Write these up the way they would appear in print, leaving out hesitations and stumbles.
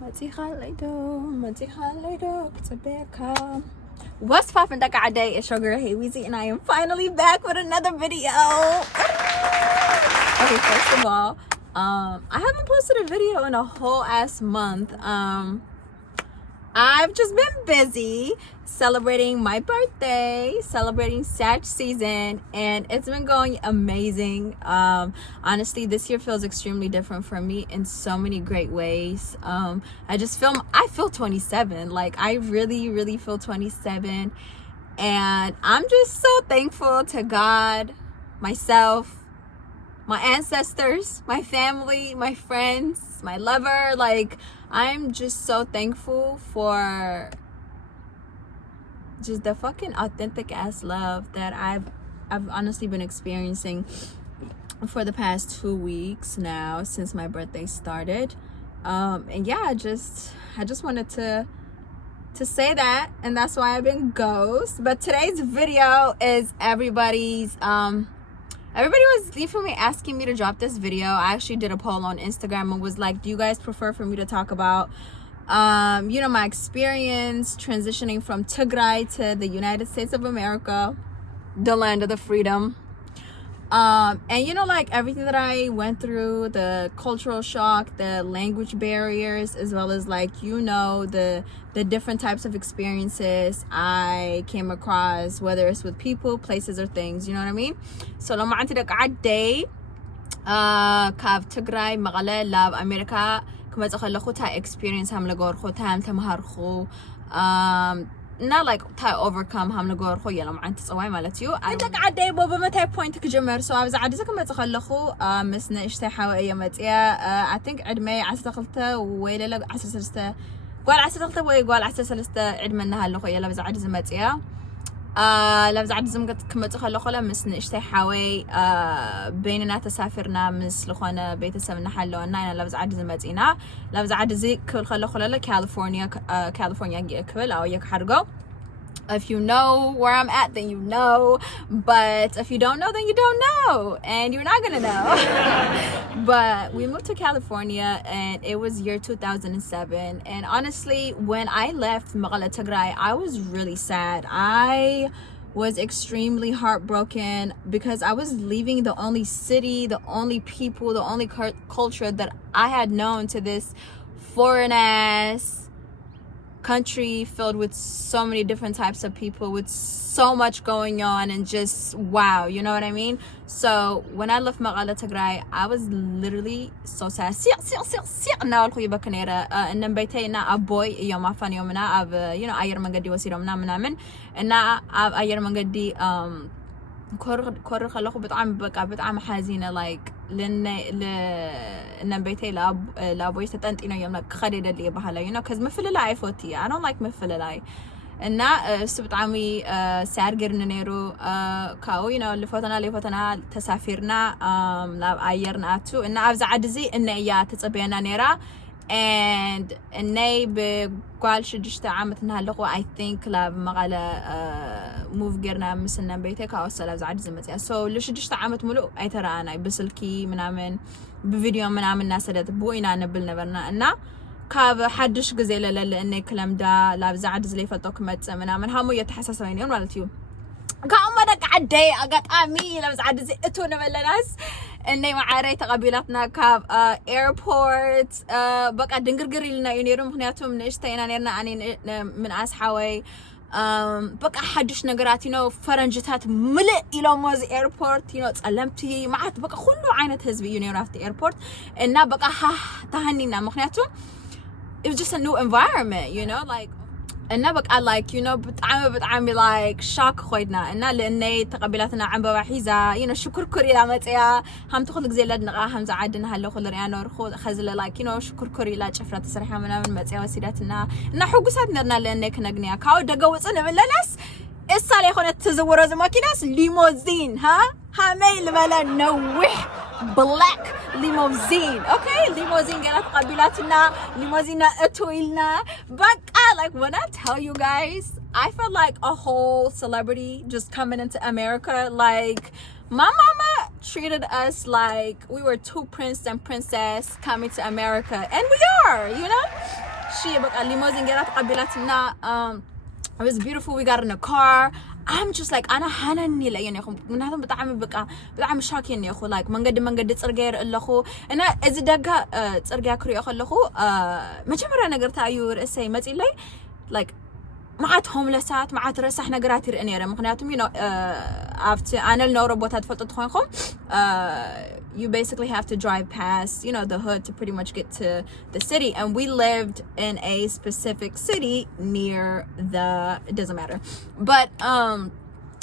What's poppin' day? It's your girl Hey Weezy, and I am finally back with another video. Okay, first of all, I haven't posted a video in a whole ass month. I've just been busy celebrating my birthday, celebrating Sag season, and it's been going amazing. Honestly, this year feels extremely different for me in so many great ways. I feel 27. Like, I really feel 27, and I'm just so thankful to God, myself, my ancestors, my family, my friends, my lover. Like, I'm just so thankful for just the fucking authentic ass love that I've honestly been experiencing for the past 2 weeks now since my birthday started. And yeah, I just wanted to say that, and that's why I've been ghost. But today's video is everybody was asking me to drop this video. I actually did a poll on Instagram and was like, do you guys prefer for me to talk about my experience transitioning from Tigray to the United States of America, the land of the freedom, and like everything that I went through, the cultural shock, the language barriers, as well as the different types of experiences I came across, whether it's with people, places, or things, you know what I mean? So لما عندي day كاب تግራይ مقله لاب أمريكا كمزخ لخو تا experience هم لغورخو تا هم تمهارخو not like تا overcome هم لغورخو يلا معنت صواي مالتيو عندك عدي بابا متى point كجمر سو أبز عدي زكم مزخ لخو مسنا اشتي حوائية متيا I think عدمي عسدخلته ويلا لا عسدسلسته قال عسدخلته ويقال عسدسلسته عدمنا هاللخو يلا بز عدي زمتيا لابز عدي زمقت كمزخ لخو لا مسنا اشتي حوي بيننا تسافرنا مس لخونا بيت سمنا حلو ناينا لابز عدي زمتينا لابز عدي زي كل خلخو لا كاليفورنيا كبل أو يك حرقو. If you know where I'm at, then you know. But if you don't know, then you don't know. And you're not gonna know. But we moved to California, and it was year 2007. And honestly, when I left Mekelle, Tigray, I was really sad. I was extremely heartbroken because I was leaving the only city, the only people, the only culture that I had known to this foreign ass country filled with so many different types of people with so much going on, and just wow, you know what I mean? So when I left Mekelle, Tigray, I was literally so sad. now الخيبة إن بيتنا أبوي يوم عفاني يومنا أب أير من قدي وسيرمنا منامن إن أب أير من قدي كور خلقه بطعم حزينة like لأن بيتي لأبوي ستنت يوم خريد اللي بحاله cause مفل لاي فوتي I don't like مفل لاي إن سبطعمي سعر جرنا نيرو كاو لفوتنا تسافرنا لا أيرنا أتو إن أبز عدزي إن إياه تتصبينا نيرا and إني بقال شدشت عامتنا هاللقو I think لا مقالة موف جرنا مسنا بيتي كاوصل أبز عدزي متى so لشدشت عامت ملو أي ترى أنا بسلكي منامن بفيديو منامن ناس اللي تبوينا نبلنا برنا إنه كاب حدش جزيلة لأن كلام دا لا بز عدز لي فتوك مت منامن همو يتحسس ويني ونالتيو كأمرك عدي أقط أمي لا بز عدزي أتونا بالناس إني معاري تقابلاتنا كاب airport بقى دنقرقري لنا ينيرو مخنياتهم نشتينا نيرنا أني من أصحابي بقى حدش نقرات فرنجتات ملء إلى موز airport تسلمتي معت بقى كله عينة هزبي ينيرو في airport إننا بقى تهنينا مخنياتهم it was just a new environment like إننا بقى بتعامل like shock خويدنا إننا لأني تقبلاتنا عم بوحيزة شكر كوري لامتيا هم تخلق زي لدنا هم زعدنا هلو خل ريانو رخو خزل like شكر كوري لا شفرات السرحة منا من متيا وسيراتنا إننا حقوساتنا لأني كنا جنيا كاو دقوصنا من لناس الصالة يخون تزوروا زماكيناس ليموزين هاميل ملا نوح black limousine okay limousine قالت قبيلاتنا limousine اتويلنا but like when I tell you guys I felt like a whole celebrity just coming into America. Like my mama treated us like we were two prince and princess coming to America, and we are, she በቃ limousine ገራ ተቀበላትና it was beautiful. We got in a car. I'm just like أنا حنني لأيني أخو منهم بتعمل شاكيني أخو like منقد تصرجير اللخو أنا إذا دقة تصرجي أكري أخو اللخو ما جمرة أنا قرت أيور إسي ما تقولي like معات homelessات معات رسح نقراتي رأني مقنعتهم you know أنا النور بوتات فلتت خوينكم you basically have to drive past you know the hood to pretty much get to the city, and we lived in a specific city near the it doesn't matter but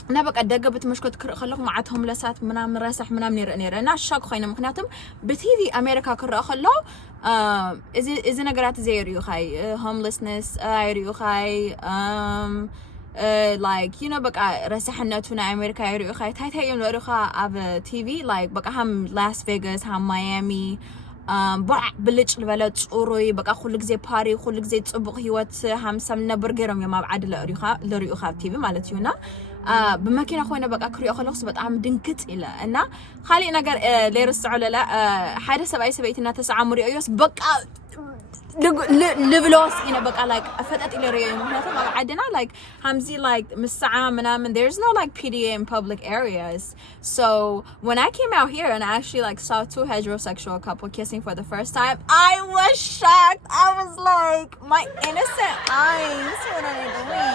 أنا بقى أدقى بتمشكت خلوهم معاتهم لسات منام راسح منام نير أنا شاك خينا مقنعتهم بتيجي أمريكا كرة خلو إذا نقرات زي ريوخاي homelessness ريوخاي like you know بقى رسحنا تونا أمريكا ريوخاي تاي يوم ريوخا على TV like بقى هم لاس فيغاس هم ميامي بلش البلد أوروي بقى خلق زي باري خلق زي تصبغ هيوت هم سمنا برجرهم يوم بعد لريوخا TV مالتيونا بمكان أخوينا بقى كريو خلص بتعمل دنكت إلى أنا خالي أنا قال ليرس على لا حدا سبعيتنا تسعة مريوس بقى لفلوس إنا بقى like أفتت إلى ريو مهنتهم عندنا like همزي like مسعى منام there's no like PDA in public areas. So when I came out here and I actually like saw two heterosexual couple kissing for the first time, I was shocked. I was like, my innocent eyes, what are they doing?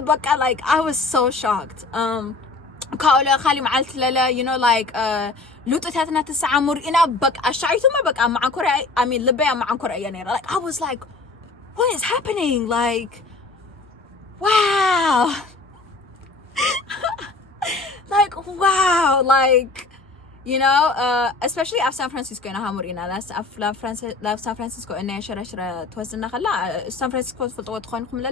بقى like I was so shocked. كأولا خالي معلت لا you know like لوتتاتنا تسعة مرينا بقى شعيتو ما بقى مع كوريا I mean لبيا مع كوريا يعني like I was like what is happening like wow like wow like you know especially after San Francisco أنا همورينا لا San Francisco إني شرا توزننا خلا San Francisco فلتوا تخونكم لا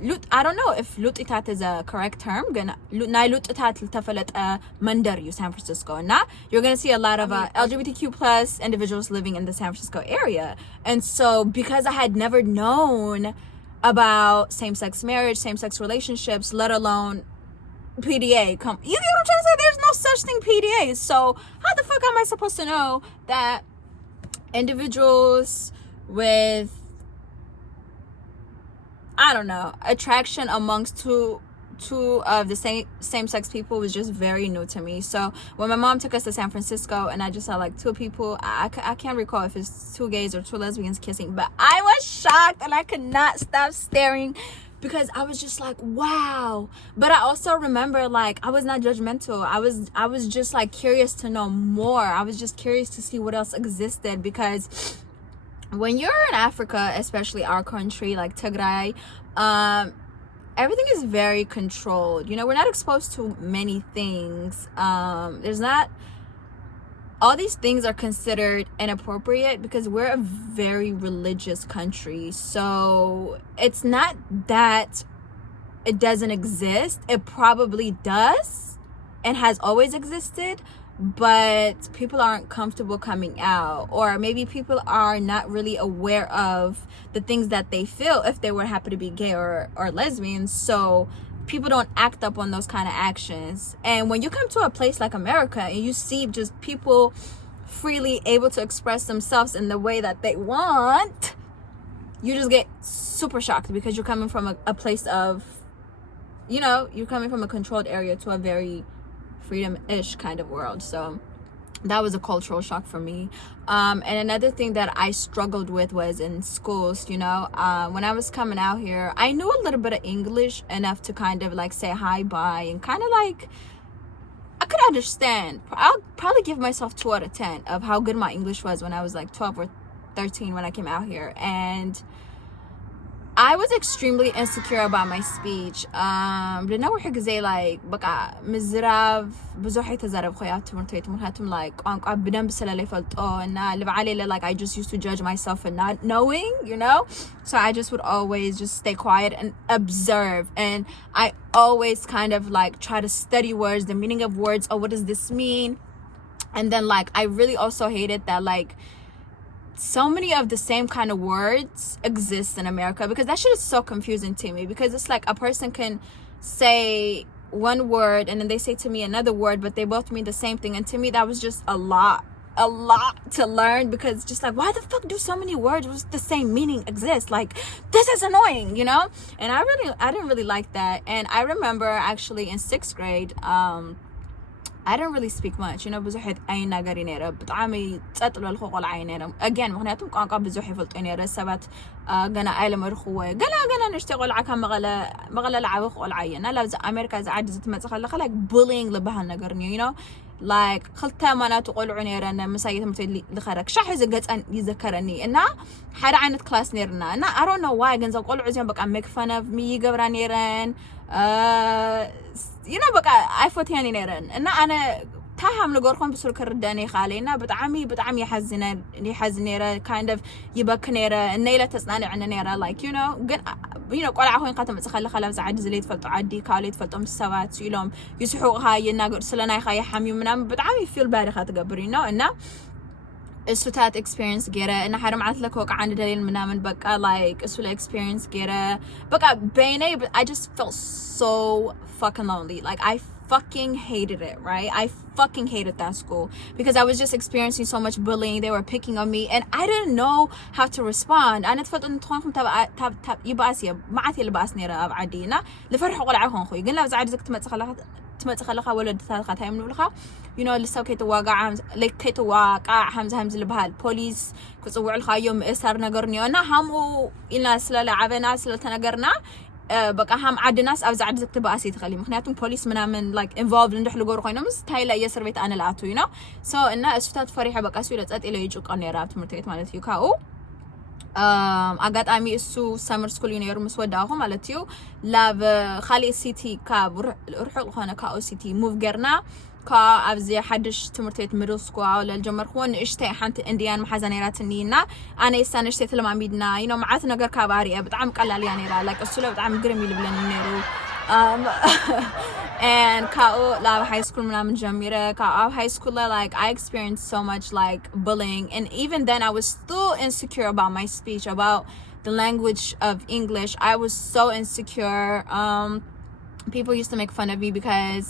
لوت I don't know if لوت إتات is a correct term gonna ناي لوت إتات التفلت مندر you San Francisco and you're gonna see a lot of LGBTQ plus individuals living in the San Francisco area, and so because I had never known about same-sex marriage, same-sex relationships, let alone PDA, you know what I'm trying to say? There's no such thing PDA. So how the fuck am I supposed to know that individuals with, I don't know, attraction amongst two of the same-sex people was just very new to me. So when my mom took us to San Francisco and I just saw like two people, I can't recall if it's two gays or two lesbians kissing, but I was shocked and I could not stop staring because I was just like, wow. But I also remember like I was not judgmental. I was just like curious to know more. I was just curious to see what else existed, because when you're in Africa, especially our country like Tigray, everything is very controlled. You know, we're not exposed to many things. There's not, all these things are considered inappropriate because we're a very religious country. So it's not that it doesn't exist. It probably does and has always existed, but people aren't comfortable coming out, or maybe people are not really aware of the things that they feel if they were happy to be gay or lesbian. So people don't act up on those kind of actions. And when you come to a place like America and you see just people freely able to express themselves in the way that they want, you just get super shocked because you're coming from a place of, you know, you're coming from a controlled area to a very freedom-ish kind of world. So that was a cultural shock for me. And another thing that I struggled with was in schools. You know, when I was coming out here, I knew a little bit of English enough to kind of like say hi, bye, and kind of like I could understand. I'll probably give myself 2 out of 10 of how good my English was when I was like 12 or 13 when I came out here. And I was extremely insecure about my speech. لأنه حق زي like بقى مزراف بزوحي تزارب خويات مرتهم like قانق بدم بسلا لفلت إن اللي بعلي like I just used to judge myself and not knowing, you know. So I just would always just stay quiet and observe, and I always kind of like try to study words, the meaning of words. Oh, what does this mean? And then like I really also hated that like so many of the same kind of words exist in America, because that shit is so confusing to me, because it's like a person can say one word and then they say to me another word, but they both mean the same thing. And to me, that was just a lot to learn, because just like, why the fuck do so many words with the same meaning exist? Like, this is annoying, you know? And I didn't really like that. And I remember actually in 6th grade, I didn't really speak much, you know. ብዙሕ ኣይናገር ነይረ ብጣዕሚ ፀጥ ዝበልኩ ቆልዓ ነይረ again ምክንያቱም ቋንቋ ብዙሕ ይፈልጡ ነይረ ሰባት ገና ኣይለመድኹዎ ገና ንእሽተይ ቆልዓ ካብ መቐለ ልዓበ ቆልዓ እየ እና ላብዚ ኣሜሪካ ዝዓዲ ዝትመፅእ ከለኻ like bullying ዝበሃል ነገር እዩ, you know, like ክልተ ማናቱ ቆልዑ ነይረን ምሳይ ትምህርት ቤት ልኸረክ ሻሕ ዝገፀን ይዘከረኒ እና ሓደ ዓይነት ክላስ ነይርና እና I don't know why ገንዘብ ቆልዑ እዚኦም በቃ make fun of me ይገብራ ነይረን you know በቃ ኣይፎትያኒ ነይረን እና ኣነ ታሃም ነገርኩም ብሱር ክርዳኔ ኻለይና ብጣዕሚ ይሓዝን ነይረ kind of ይበክ ነይረ እነይለ ተጽናንዕነ ነይረ like you know ግን you know ቆልዓ ኮይንካ ተመጽእ ከለኻ ላብዚ ዓዲ ዝለይ ትፈልጡ ዓዲ ካልኦት ትፈልጦም ሰባት ኢሎም ይስሑቕኻ ይናገሩ ስለናይኻ ይሓምዩ ምናምን ብጣዕሚ feel bad ኢኻ ትገብር you know እና እሱ ታት experience ገይረ እና ሓደ መዓልት ለከ ወቃ አንድ ደሊል ምናምን በቃ like እሱ experience ገይረ በቃ በይኔ I just felt so fucking lonely. Like I fucking hated it, right? I fucking hated that school because I was just experiencing so much bullying. They were picking on me and I didn't know how to respond. أنا تفضل نتوانكم تاب يباسيا ما عتي لباس نيرة عدينا لفرح قلعهم خوي قلنا بزعج زك تمتخلخها ولا دثالخها تايم نقولها you know لسه كيتواقع همز لبهال بوليس كتصوع الخايم إسر نجرني أنا همو إلنا سلا عبنا سلا تنجرنا بقى هم عدناس أو زعج زك تبقى أسيت خلي مخنياتهم بوليس من like involved ندخل جور خوينا مس تايلا يسر بيت أنا لعتو you know so إننا أشتات فريحة بقى سويلة تأتي إلى يجوك أني رابط مرتكت مالتي يكاو أقعد أمي إسو summer school ينيرو مسوداهم مالتيو لا خالي سيتي كاب رحل خانة كاو سيتي موف جرنا كا أبزي حدش تمرتيت ميدل سكول ولا الجمر خوان إشتي حنت إنديان محزنيرات النينا أنا إستان إشتي تلم عميدنا you know معاث نجار كباري بتعم قلالي يعني like السلة بتعم قرمي لبلان النيرو and كاو لا high school من جميرة كاو high school like I experienced so much like bullying and even then I was still insecure about my speech, about the language of English. I was so insecure. People used to make fun of me because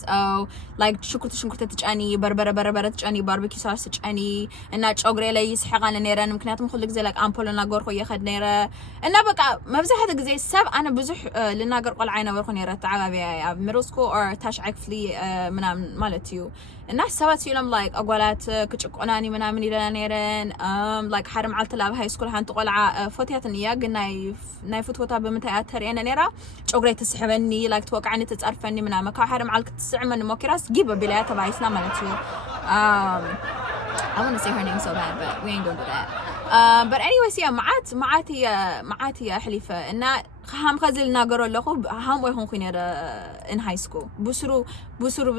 like شنكرت تجاني بربرة تجاني barbecue sauce تجاني إن أجري لي يسحق على نيران ممكن خلك زي like أمبول ناقور خوي ياخد نيرة إن بقى ما بزح هذا زي السب أنا بزح لناقر قل عينا ورخو نيرة تعبي middle school or تشعك فلي من مالتيو الناس سوت فيلم like أقولات كتشقوناني من نيران like حرم على تلاب هاي سكول هان تقول فوتيات النيا قلنا نايفوت وطا بمتى أنا نيرة أجري تسحبني like توقعني تتعرفني من مكان حرم على كتسع من مكراس جيبه بلا تبع إسلام مالتيو I want to say her name so bad but we ain't gonna do that but anyways yeah معات هي حليفة إن هم خزل ناقر الله خو هم ويهون خنيرة in high school بسرو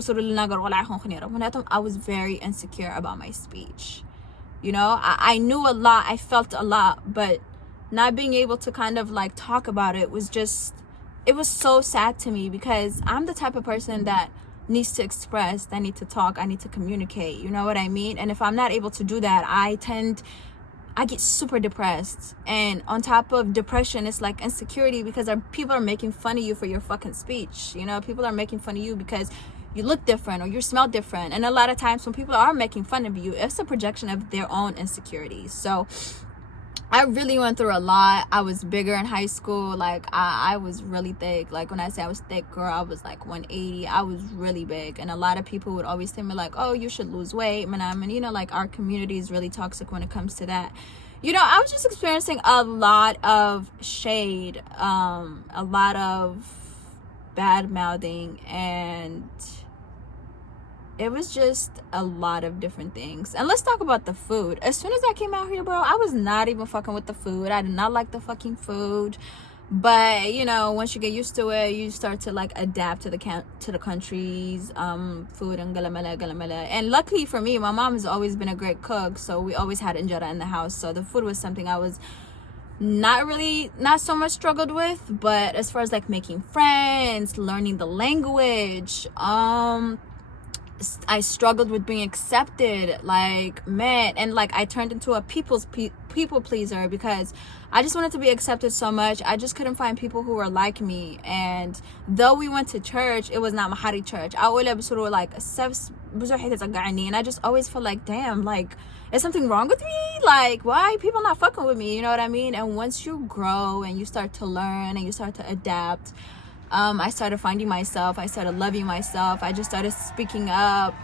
الناقر ولا عهون خنيرة هناتهم I was very insecure about my speech, you know. I knew a lot, I felt a lot, but not being able to kind of like talk about it was just, it was so sad to me because I'm the type of person that needs to express, I need to talk, I need to communicate, you know what I mean? And if I'm not able to do that, I get super depressed. And on top of depression, it's like insecurity because people are making fun of you for your fucking speech, you know. People are making fun of you because you look different or you smell different. And a lot of times when people are making fun of you, it's a projection of their own insecurities. So I really went through a lot. I was bigger in high school. Like I was really thick. Like when I say I was thick, girl, I was like 180. I was really big. And a lot of people would always tell me like, oh, you should lose weight. And you know, like our community is really toxic when it comes to that. You know, I was just experiencing a lot of shade, a lot of bad mouthing, and it was just a lot of different things. And let's talk about the food. As soon as I came out here, bro, I was not even fucking with the food. I did not like the fucking food. But you know, once you get used to it, you start to like adapt to the country's food and galamela. And luckily for me, my mom has always been a great cook, so we always had injera in the house. So the food was something I was not so much struggled with. But as far as like making friends, learning the language, I struggled with being accepted, like, man, and like I turned into a people pleaser because I just wanted to be accepted so much. I just couldn't find people who were like me. And though we went to church, it was not Mahari church. I would have sort of like and I just always felt like, damn, like, is something wrong with me? Like, why people not fucking with me? You know what I mean? And once you grow and you start to learn and you start to adapt, I started finding myself. I started loving myself. I just started speaking up,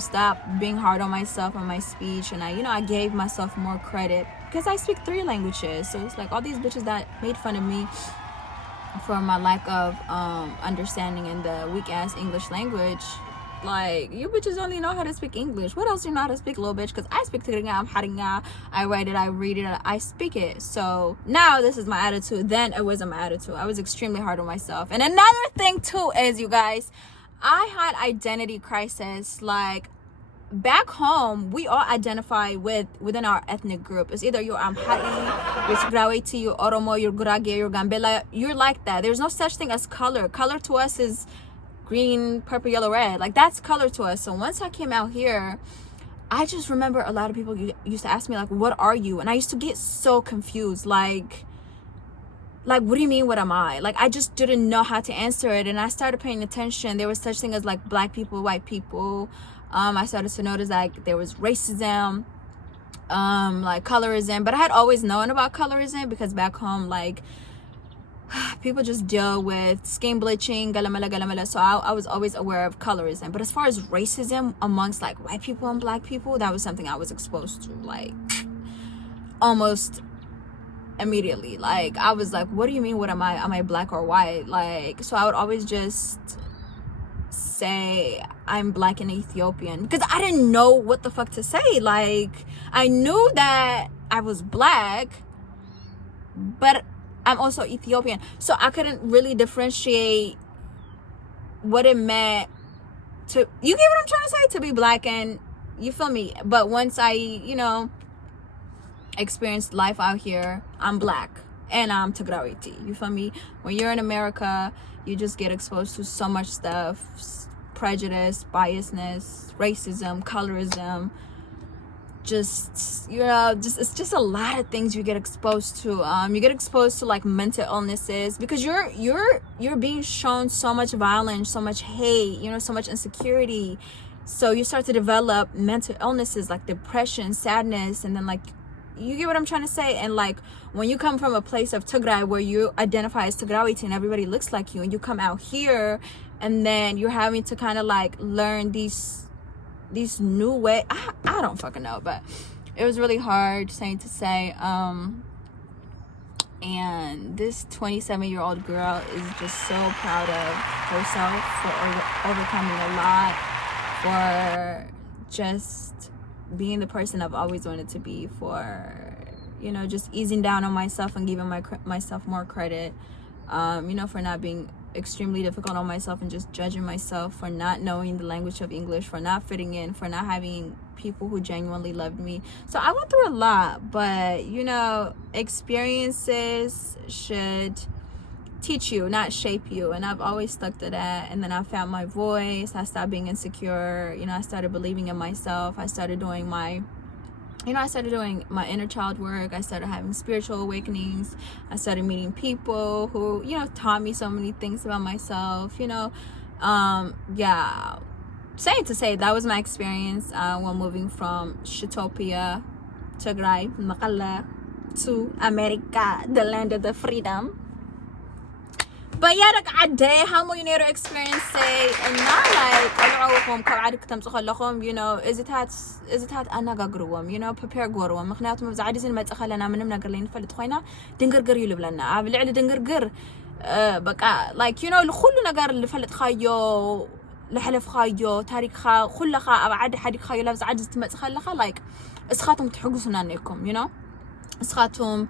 stop being hard on myself and my speech. And I gave myself more credit because I speak 3 languages. So it's like all these bitches that made fun of me for my lack of understanding in the weak ass English language. Like, you bitches only know how to speak English. What else do you know how to speak, little bitch? Because I speak Tigray, I write it, I read it, I speak it. So now this is my attitude. Then it wasn't my attitude. I was extremely hard on myself. And another thing too is, you guys, I had identity crisis. Like, back home, we all identify within our ethnic group. It's either you're Amhari, you're Tigrawayti, you're Oromo, you're Gurage, you're Gambela. You're like that. There's no such thing as color. Color to us is green, purple, yellow, red. Like, that's color to us. So once I came out here, I just remember a lot of people used to ask me, like, what are you? And I used to get so confused. Like, what do you mean, what am I? Like, I just didn't know how to answer it. And I started paying attention. There was such thing as like black people, white people. I started to notice like there was racism, like colorism. But I had always known about colorism because back home, like, people just deal with skin bleaching, galamala. So I was always aware of colorism. But as far as racism amongst like white people and black people, that was something I was exposed to like almost immediately. Like, I was like, what do you mean, what am I black or white? Like, so I would always just say I'm black and Ethiopian because I didn't know what the fuck to say. Like, I knew that I was black, but I'm also Ethiopian, so I couldn't really differentiate what it meant to, you get what I'm trying to say, to be black, and you feel me. But once I experienced life out here, I'm black and I'm Tigrawayti, you feel me. When you're in America, you just get exposed to so much stuff, prejudice, biasness, racism, colorism, just it's just a lot of things you get exposed to. You get exposed to like mental illnesses because you're being shown so much violence, so much hate, so much insecurity. So you start to develop mental illnesses like depression, sadness, and then, like, you get what I'm trying to say. And like, when you come from a place of Tigray where you identify as Tigrawayti and everybody looks like you, and you come out here and then you're having to kind of like learn these new way, I don't fucking know, but it was really hard to say. And this 27-year-old girl is just so proud of herself for overcoming a lot, for just being the person I've always wanted to be, for just easing down on myself and giving myself more credit, for not being extremely difficult on myself and just judging myself for not knowing the language of English, for not fitting in, for not having people who genuinely loved me. So I went through a lot, but experiences should teach you, not shape you, and I've always stuck to that. And then I found my voice. I stopped being insecure. I started believing in myself. I started doing my inner child work. I started having spiritual awakenings. I started meeting people who, taught me so many things about myself, Saying to say, that was my experience when moving from Shatopia, Tigray, Mekelle, to America, the land of the freedom. But yeah, like, a day, how mo yun experience say, and not like, is it had anagagruwam, prepare gorwam, مخناتهم بزعادي زين ما تخلنا من نقدر لين فلت خوينا دنقرقر يلو بلنا عبلعلي دنقرقر بقى like لخلو نقدر اللي فلت خايو لحلف خايو تاريخ خا خلا خا أبعد حديك خايو لابز عاجز تمت خلا like اسخاتهم تحقسون عنكم اسخاتهم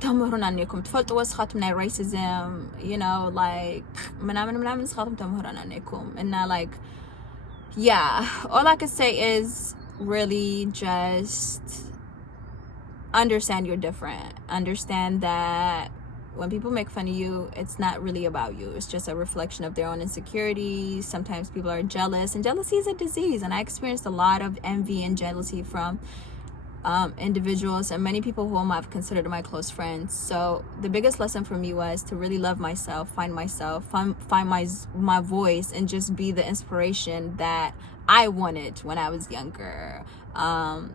تمهرون عنكم تفلتوا وسخات من racism, like منامن سخاتهم تمهرون عنكم. And like, yeah, all I can say is really just understand you're different. Understand that when people make fun of you, it's not really about you. It's just a reflection of their own insecurities. Sometimes people are jealous, and jealousy is a disease. And I experienced a lot of envy and jealousy from individuals and many people whom I've considered my close friends. So the biggest lesson for me was to really love myself, find my voice, and just be the inspiration that I wanted when I was younger.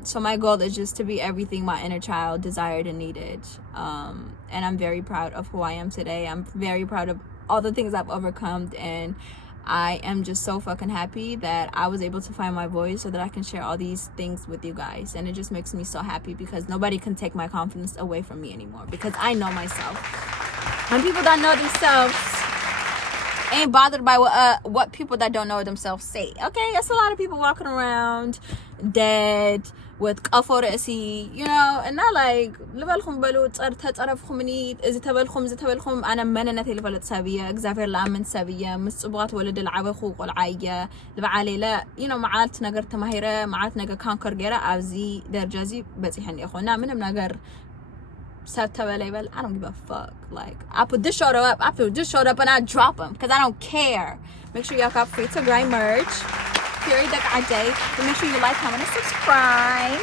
So my goal is just to be everything my inner child desired and needed. And I'm very proud of who I am today. I'm very proud of all the things I've overcome, and I am just so fucking happy that I was able to find my voice so that I can share all these things with you guys. And it just makes me so happy because nobody can take my confidence away from me anymore, because I know myself. When people don't know themselves, ain't bothered by what people that don't know themselves say. Okay, there's a lot of people walking around dead with قفو رأسي, you know, and not like لبالكم بلو تتصرفكم مني إذا تبالكم أنا مننتي لبلت سابية إجزافير لأمن سابية مصبغات ولد العبا خوق والعاية لبعالي لا, you know, معالت نجر تماهيرة معالت نجر كانكر جرا أبزي درجازي بس يحني أخونا من نجر سبت بليبل. I don't give a fuck. Like, I put this short up and I drop them because I don't care. Make sure y'all got free Tigray merch. Period. Make sure you like, comment, and subscribe.